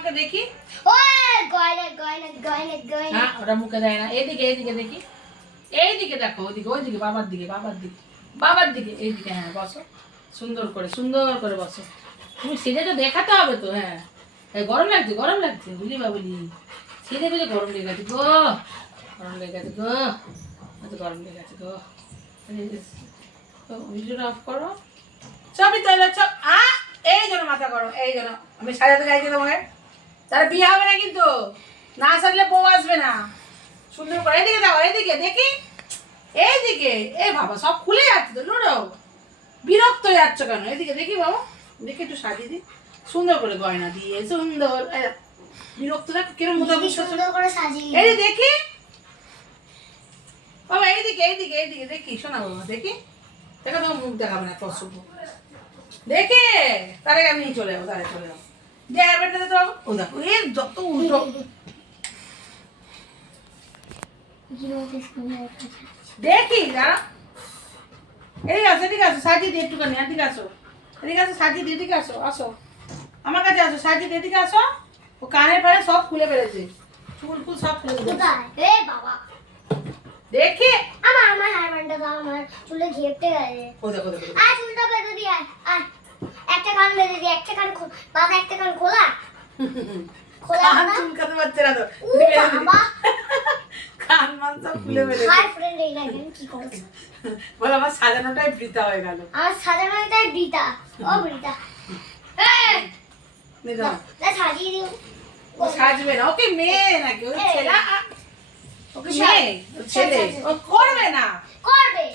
আমাকে দেখি। ওই গয়না গয়না গয়না গয়না। হ্যাঁ ওটা মুখে দেয় না। এইদিকে এইদিকে দেখি, এইদিকে দেখো, ওইদিকে ওইদিকে, বাবার দিকে, বাবার দিকে, বাবার দিকে, এইদিকে। হ্যাঁ বসো, সুন্দর করে বসো। তুমি সেটাটা দেখাতে হবে তো। হ্যাঁ গরম লাগছে, গরম লাগছে, বুঝলি বাবুলি, সেটা বুঝে গরম লেগে গেছে গো, গরম লেগে গেছে গো, গরম লেগে গেছে গো। ভিডিওটা অফ করো। সবই তাহলে সব এই জন্য মাথা গরম, এই জন্য আমি সাজাতে চাইছি তোমাকে। তার বিয়ে হবে না কিন্তু, না সাজলে বউ আসবে না। সুন্দর করে এইদিকে দাও, এইদিকে দেখি, এইদিকে। এ বাবা সব খুলে যাচ্ছে তো লুডো, বিরক্ত হয়ে যাচ্ছ কেন? এইদিকে দেখি বাবা, দেখি একটু সাজিয়ে দিই সুন্দর করে, গয়না দিয়ে সুন্দর। বিরক্ত দেখো কিরম মতো সুন্দর করে সাজিয়ে। এই দেখি বাবা, এইদিকে এইদিকে এইদিকে দেখি, শোনা বাবা দেখি, দেখো তোমার মুখ দেখাবে না তোর শুভ দেখে, তারে আমি চলে যাবো, তারে চলে যাবো। যে হেয়ারব্যান্ডটা তো ও দেখো, এর যত উল্টো। দেখি দাঁড়া, এদিকে আসো, এদিকে আসো, সাজিয়ে দিই একটুখানি, এদিকে আসো, এদিকে আসো, সাজিয়ে দিই, এদিকে আসো, আসো আমার কাছে আসো, সাজিয়ে দিই, এদিকে আসো। ও কানের পাড়ে সব খুলে ফেলেছে, চুল ফুল সব খুলে ফেলেছে। এ বাবা দেখি আমার হেয়ারব্যান্ডটা দাও, আমার চুলে ঘেপটে গেছে। ও দেখো দেখো, আয় চুলটা বেঁধে দি, আয় একটা কান বেঁধে দি, একটা কান বাবা, একটা কান খোলা খোলা কান চুলকাতে পারছে না তো, বাবা কান মান সব খুলে ফেলেছে। হাই ফ্রেন্ড, এই দেখেন কি করছে। বল আমার সাজানোটাই বৃথা হয়ে গেল। আমার সাজানোটাই বৃথা। ও বৃথা, এই নে দাও, না সাজিয়ে দিও। ও সাজবে না, ওকে মেয়ে নাকি, ও ছেলে, ওকে মেয়ে, ও ছেলে, ও করবে না, করবে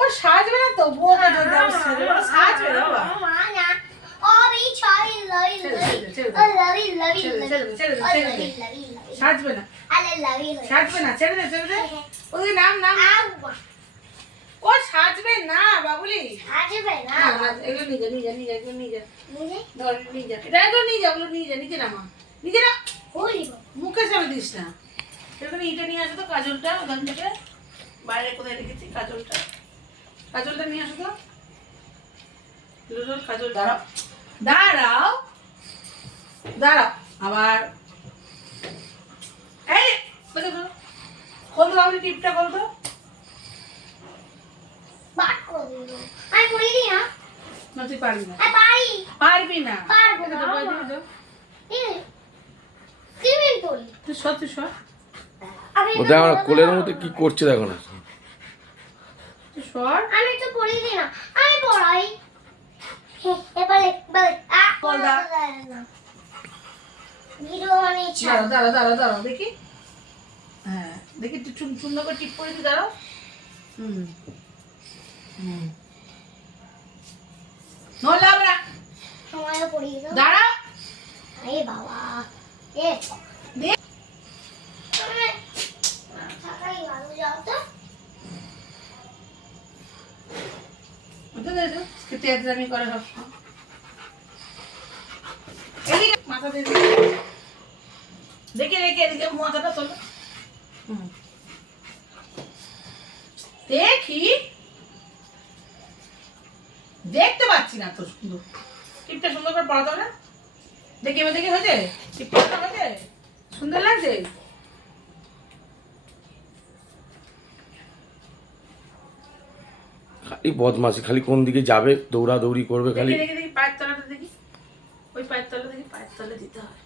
ও সাজবে না তো, বউকে তো দাও ছেলে, ও সাজবে না বাবা। মা না ও বি ছয় লই লই ও লই লই লই সাজবে না, আলে লই লই সাজবে না, ছেড়ে দে, ছেড়ে দে, ওই নাম নাম, ও সাজবে না বাবুলি। আসবে না না না, এগুলো নিয়ে যা, নিয়ে যা, নিয়ে যা, এগুলো নিয়ে যা, বুঝে ধর নিয়ে যা, এটা এগুলো নিয়ে যা, ওগুলো নিয়ে যা, নিচে নামা, নিচে না, ওই মুখে সামনে দিস না। এখানে ইটা নিয়ে আসো তো, কাজলটা ওখান থেকে, বাইরে কোথায় রেখেছি কাজলটা, কাজলটা নিয়ে আসো তো, কাজল, দাঁড়াও দাঁড়াও দাঁড়াও, আবার এই খোল তো বাবুলি, টিপটা খোল তো। বাট করে দিল, আমি পড়ি দি না, না তুই পারবি না, আমি পারি পারবি না, পারবো না এই কি মিন পড়ি তুই সত্যি সর, আমি ও দেখো না কোলের মধ্যে কি করছে দেখো না। তুই সর, আমি তো পড়ি দি না, আমি পড়াই এবারে বলে বল দা। ভিডিও মানে দাঁড়াও দাঁড়াও দাঁড়াও দাঁড়াও দেখি, হ্যাঁ দেখি একটু সুন্দর করে টিপ করে দি, দাঁড়াও। হুম হুম নড়লাম না, সময়ও পড়ি দাও। দাঁড়াও, আরে বাবা এ দেখ থাকাই ভালো, যাও তো তেজরামি করে সবসময়, এদিকে মাথা দিয়ে দেখি দেখি, এদিকে মাথাটা তোলো। দেখি, দেখতে পাচ্ছি না তো সুন্দর, টিপটা সুন্দর করে পড়াতে হবে না, দেখি এবার দেখি হয়েছে, টিপ পড়াতে হয়েছে, সুন্দর লাগছে। খালি বদমাশি, খালি কোন দিকে যাবে দৌড়াদৌড়ি করবে খালি। দেখি দেখি দেখি, পায়ের তলাটা দেখি, ওই পায়ের তলা দেখি, পায়ের তলা দিতে হয়।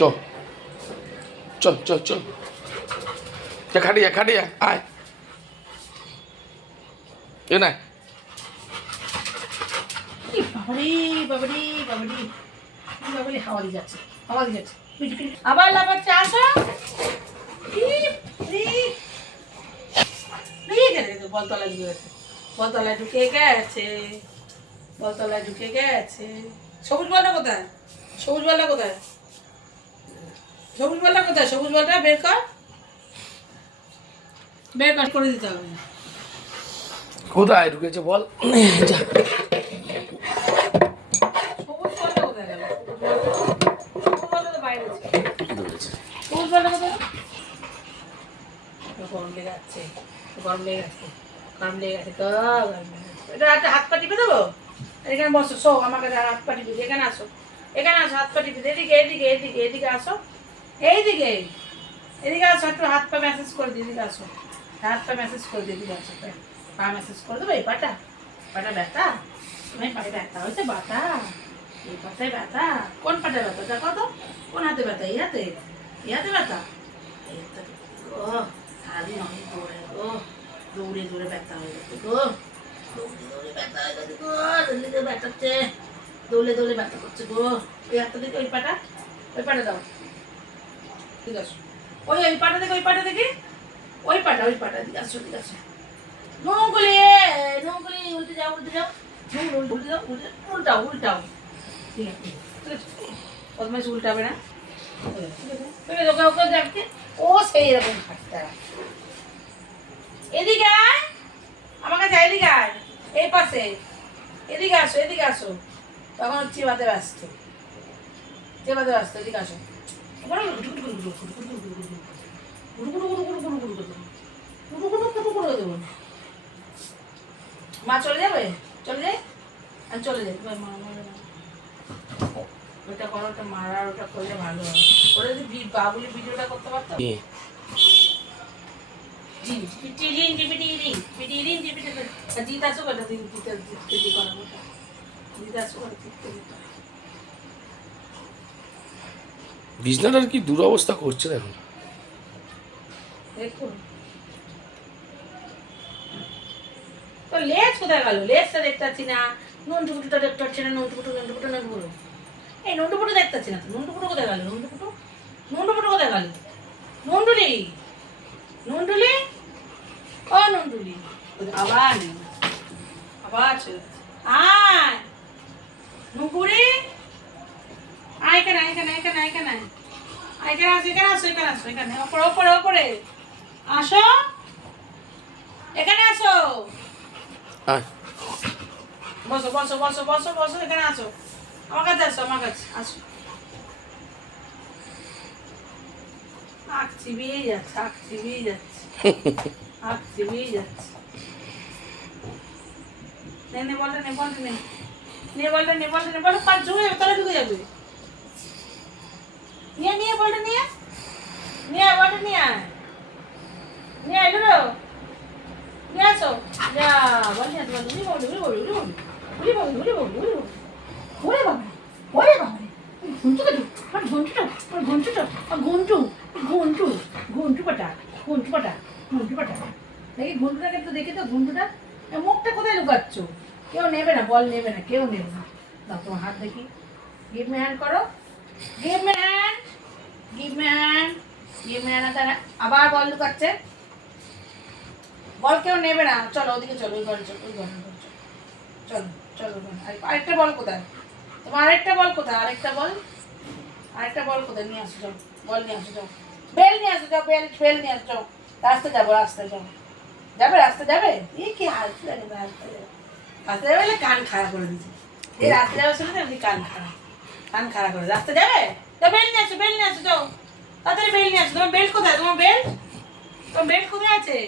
চল চল চল চল, যা খাটিয়া খাটিয়া আয়, এ না আবার লাফাচ্ছে, আসো বলতলায় ঢুকে গেছে, বলতলায় ঢুকে গেছে, বলতলায় ঢুকে গেছে। সবুজ বলটা কোথায়, সবুজ বলটা কোথায়, সবুজ বলটা কোথায়? সবুজ বলটা বের কর, বের কর করে দিতে হবে। কোথায় ঢুকেছে বল? যা। সবুজ বলটা কোথায় গেল? সবুজ বলটা তো বাইরে ছিল। ঢুকেছে। সবুজ বলটা কোথায়? গরম লেগে যাচ্ছে, গরম লেগে গেছে, গরম লেগে গেছে, গরম লেগে গেছে। এটা একটা হাত পা টিপে দেবো? এখানে বসো, শো আমার কাছে হাত পা টিপে দিই। এখানে আসো, এখানে আসো, হাত পা টিপে দিই। এদিকে এদিকে এদিকে এদিকে আসো, এইদিকে এদিকে আসো, একটু হাত পা ম্যাসেজ করে দিই। এদিকে আসো, হাত পা ম্যাসেজ করে দিই। এদিকে আসো, পা ম্যাসেজ করে দেবো। এই পাটা, পাটা ব্যথা, তুমি পায়ে ব্যথা হয়েছে? বাতা, এই পাটায় ব্যথা। কোন পাটায় ব্যথা দেখো তো? কোন হাতে ব্যথা? এই হাতে, এই হাতে ব্যথা, এই হাতে। ও সারাদিন অনেক দৌড়ে গো, দৌড়ে দৌড়ে ব্যথা হয়ে গেছে গো, দৌড়ে দৌড়ে ব্যথা হয়ে গেছে গো, দৌড়ে দৌড়ে ব্যথা হচ্ছে, দৌড়ে দৌড়ে ব্যথা করছে গো। ওই হাতটা দেখে, ওই পাটা, ওই পাটা দাও। ঠিক আছে, ওই ওই পাটা দেখে, ওই পাটা দেখে, ওই পাটা, ওই পাটা দিকে আসো, ঠিক আছে। নোংগুলি, নোংগুলি, উল্টে যাও, উল্টে যাও, উল্টে যাও, উল্টাও, উল্টাও। ঠিক আছে, ঠিক আছে, প্রথমে উল্টাবে না। ঠিক আছে, ওকে ওকে দেখতে, ও সেই রকম খাটটা। এদিকে আয়, আমার কাছে এদিকে আয়, এই পাশে, এদিকে আসো, এদিকে আসো। তখন চিবাতে ব্যস্ত, চিবাতে ব্যস্ত, এদিকে আসো। মা চলে যাবে? চলে যাই, আর চলে যাই। ওটা করো, ওটা মারার ওটা করলে ভালো হয়। ওরা যদি বাবুলি ভিডিওটা করতে পারতাম। কি? বিছনাটার কি দুরবস্থা করছে দেখো। দেখুন তো লেজ কোথায় গেল? লেজটা দেখতে পাচ্ছি না, নন্টুকুটুটা দেখতে পাচ্ছি না, নন্টুকুটু নন্টুকুটু নন্টুকুটু, এই নন্টুকুটু দেখতে পাচ্ছি না। নন্টুকুটু কোথায় গেল? নন্টুকুটু, নন্টুকুটু কোথায় গেল? নন্টুলি, নন্টুলি, ও নন্টুলি, আবার নেই, আবার চলে গেছে। আয় নুকুরি, আয় এখানে, এখানে, এখানে, এখানে, এখানে আসো, এখানে আসো, এখানে আসো, এখানে ওপরে, ওপরে, ওপরে আসো, এখানে আসো, আয়। বসো বসো বসো বসো বসো, এখানে আসো, আমার কাছে আসো, আমার কাছে আসো। আখ চিবিয়ে যাচ্ছে, আখ চিবিয়ে যাচ্ছে, আখ চিবিয়ে যাচ্ছে। নে নে বলটা, নে বলটা, নে নে বলটা, নে বলটা, নে বলটা, পাঁচ ঢুকে যাবে, তলে ঢুকে যাবে। নিয়ে নিয়ে বলটা নিয়ে, নিয়ে আয় বলটা, নিয়ে আয়, নিয়ে আয় লুডো, নিয়ে আসো। যা বল নিয়ে আসো, বল উড়ি বল, উড়ি বল, উড়ি বল, উড়ি বল, উড়ি বল, উড়ি বল। ওরে বাবা, ওরে বাবা, ঘন্টু কাটু, আর ঘন্টুটা, আর ঘন্টুটা, আর ঘন্টু, ঘন্টু, ঘন্টু পাটা, ঘন্টু পাটা, ঘন্টু পাটা। দেখি ঘন্টুটাকে একটু দেখি তো, ঘন্টুটা মুখটা কোথায় লুকাচ্ছ? কেউ নেবে না, বল নেবে না, কেউ নেবে না। দাও তোমার হাত দেখি, গিভ মি হ্যান্ড করো, give me hand, give me hand, give me hand. আবার বল লুকাচ্ছে, বল কেউ নেবে না। চলো ওদিকে চলো, ওই ঘরে চলো, ওই ঘরে চলো, চলো চলো। আরেকটা বল কোথায়? তোমার আরেকটা বল কোথায়? আরেকটা বল, আরেকটা বল কোথায়? নিয়ে আসো, যাও বল নিয়ে আসো, যাও বেল নিয়ে আসো, যাও বেল, বেল নিয়ে আসো, যাও রাস্তায় যাবো, রাস্তায় যাও, যাবে রাস্তায় যাবে। এই কি হাসতে লাগে, রাস্তায় যাবে, রাস্তায় যাবে বলে কান খাড়া করে দিচ্ছে। এই রাস্তায় যাবে শুনে আপনি কান খাড়া, কান খাড়া করে রাস্তায় যাবে। তো বেল নিয়ে আসো, বেল নিয়ে আসো, যাও তাড়াতাড়ি বেল নিয়ে আসো। তোমার বেল্ট কোথায়? তোমার বেল্ট, তোমার বেল্ট কোথায় আছে?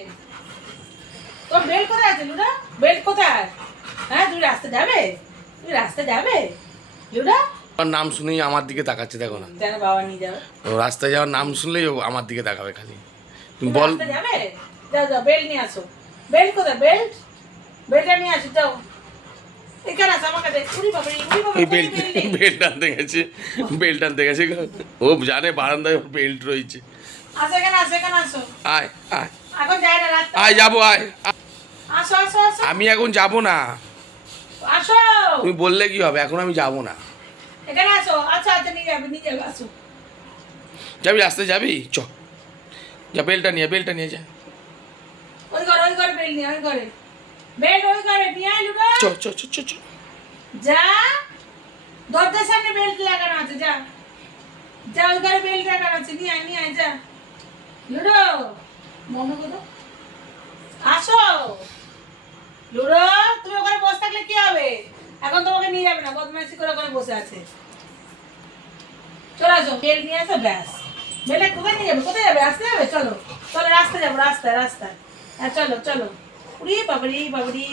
তোর বেল্ট কোথায় আছে লুডা? বেল্ট কোথায়? হ্যাঁ তুমি রাস্তা যাবে, তুমি রাস্তা যাবে লুডা? ওর নাম শুনেই আমার দিকে তাকাচ্ছে, দেখো না। যেন বাবা নিয়ে যাবে। ও রাস্তায় যাওয়ার নাম শুনলেই ও আমার দিকে তাকাবে খালি। তুমি তুমি বল। রাস্তা যাবে? যাও যাও বেল্ট নিয়ে আসো। বেল্ট কোথায়? বেল্ট, বেল্টটা নিয়ে আসো, যাও এখানে আসো আমার কাছে। উড়ি বাবা, উড়ি বাবা, ওই বেল্ট, বেল্ট আনতে গেছে, বেল্ট আনতে গেছে। ও জানে বারান্দায় ওর বেল্ট রয়েছে। আসো এখানে, আসো এখানে আসো। আয় আয় এখন যায় না রাস্তা। আয়, যাবো আয়। আসো আসো আসো আমি এখন যাবো না, আসো, তুমি বললে কি হবে, এখন আমি যাবো না। এখানে আসো। আচ্ছা আচ্ছা নিয়ে যাবে, নিয়ে যাবে, আসো। যাবি রাস্তায় যাবি? চ, যা বেলটা নিয়ে, বেলটা নিয়ে যা। ওই ঘরে, ওই ঘরে বেল্ট নিয়ে, ওই ঘরে বেল্ট, ওই ঘরে নিয়ে আয় লুডা। চ চ চ চ চ। যা, দরজার সামনে বেল্ট লাগানো আছে, যা যা ওখানে বেলটা কাটাচ্ছে, নিয়ে আয় যা। লুডো মনে করো, আসো লুডো। তুমি ওখানে বসে থাকলে কি হবে? এখন তোমাকে নিয়ে যাবে না, বদমাইশি করে ওখানে বসে আছে। চলে আসো, বেল নিয়ে আসো, ব্যাস। বেলটা কোথায় নিয়ে যাবে? কোথায় যাবে? আসতে যাবে? চলো চলো, রাস্তায় যাবো, রাস্তায়। হ্যাঁ চলো চলো। উড়ি বাবারি বাবারি,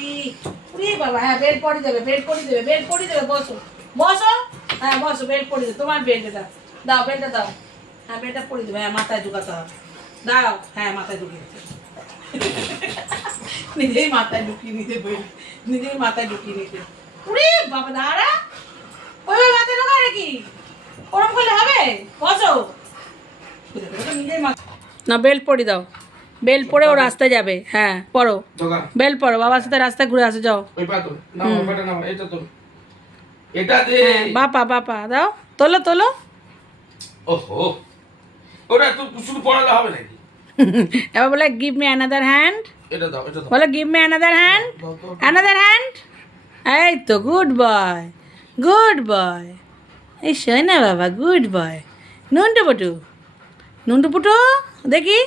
উড়ি বাবা। হ্যাঁ বেল পড়ে দেবে, বেল পড়ে দেবে। বসো বসো, হ্যাঁ বসো, বেল পড়ে দেবে। তোমার বেলটা দাও, দাও বেলটা দাও। হ্যাঁ বেলটা পড়ে দেবে, হ্যাঁ মাথায় ঢুকাতে হবে। দাও, হ্যাঁ মাথায় ঢুকিয়ে দিতে। নিজেই মাথায় ঢুকিয়ে নিতে বেল, নিজেই মাথায় ঢুকিয়ে নিতে। উড়ি বাবা, দাঁড়া। ওই মাথায় ঢোকায় নাকি? ওরম করলে হবে? বসো। নিজেই মাথা না, বেল পড়ে দাও। বেল পরে ও রাস্তায় যাবে। হ্যাঁ পড়ো, দোকান বেল পড়ো, বাবার সাথে রাস্তায় ঘুরে আসো, যাও। ওই পা তো না, ওই পাটা না, এটা তো, এটা দে। হ্যাঁ, বাপা দাও, তোলো। ওহো, ওটা তো শুধু পড়ালে হবে নাকি? এবার বলে গিভ মি অ্যানাদার হ্যান্ড। এটা দাও, এটা দাও। বলো গিভ মি অ্যানাদার হ্যান্ড, দাও, দাও, দাও। Another hand. এই তো গুড বয়। এই শোয় না বাবা, গুড বয়। নুন্টু পুটু দেখি,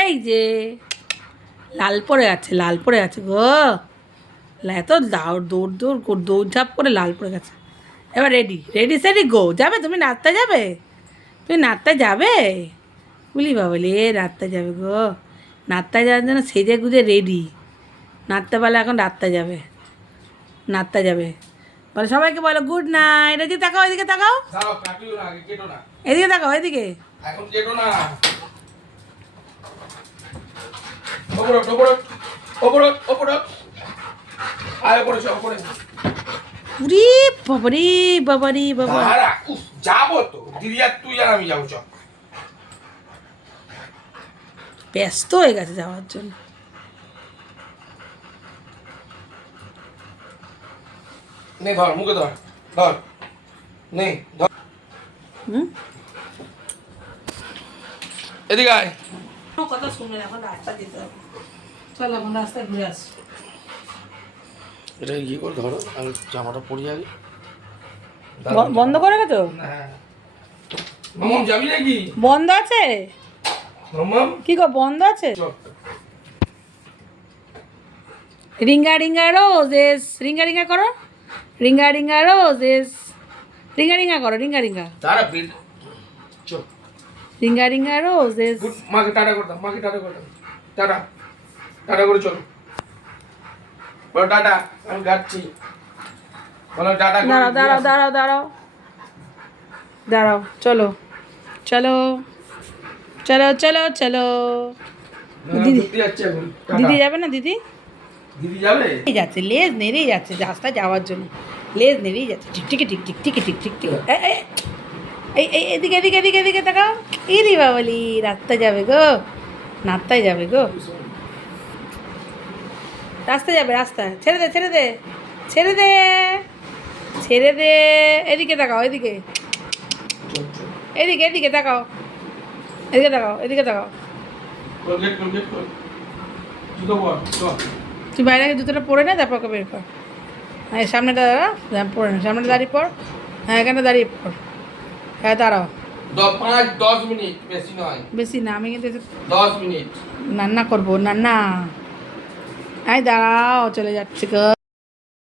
এই যে লাল পড়ে আছে গো। এত দৌড়ঝাঁপ করে লাল পড়ে গেছে। এবার রেডি সেডি গো। যাবে তুমি? নাচতে যাবে? বলি বাবলে, রাস্তায় যাবে গো। নাচতে যাওয়ার জন্য সেজে গুজে রেডি। নাচতে পারলে এখন রাস্তায় যাবে। বলে সবাইকে বলো গুড নাইট। এদিকে তাকাও, দাও, কাটিও না, আগে কেটো না। এদিকে তাকাও, এদিকে। এখন কেটো না। ওপরে। আয় ওপরে, সব ওপরে। উরি বাবারি বাবা। দাঁড়া, উফ, যাবো তো। দিদি আর তুই আর আমি যাবো, চল। ব্যস্ত হয়ে গেছে যাওয়ার জন্য। নে ধর, মুখে ধর। নে ধর। হুম, এদিকে আয়। কোনো কথা শুনবে না, এখন রাস্তা যেতে হবে। চল এখন রাস্তায় ঘুরে আসি। এটা কি করে ধরো, আমি জামাটা পরি আগে। বন্ধ করে গেছো? হ্যাঁ। মামাম যাবি নাকি? বন্ধ আছে? মামাম কি গো, বন্ধ আছে? চল। রিঙ্গা রোজেস, রিঙ্গা করো। রিঙ্গা রোজেস, রিঙ্গা করো, রিঙ্গা। তারা বিল। চল। Ring a roses. গুড, মাকে টাটা করে দাও, টাটা করে চল। বলো টাটা, আমি যাচ্ছি। বলো টাটা করে। দাঁড়াও, চলো। দিদি যাচ্ছে এখন। টাটা। দিদি যাবে না? দিদি দিদি যাবে? যাচ্ছে, লেজ নেড়েই যাচ্ছে রাস্তায় যাওয়ার জন্য। লেজ নেড়েই যাচ্ছে, টিক। এই এদিকে তাকাও। ইরি বাবলি, রাস্তায় যাবে গো। রাস্তায় ছেড়ে দে। এদিকে তাকাও, এদিকে তাকাও। কলগেট কর। জুতো পর, চল। তুই বাইরে গিয়ে জুতোটা পরে নে, তারপর ওকে বের কর। হ্যাঁ সামনেটা দাঁড়া, পরে নে। সামনেটা দাঁড়িয়ে পড়। হ্যাঁ এখানে দাঁড়িয়ে পড়। হ্যাঁ দাঁড়াও। 10 মিনিট, বেশি নয়। বেশি না, আমি কিন্তু 10 মিনিট। রান্না করবো। দাঁড়াও, চলে যাচ্ছে গো।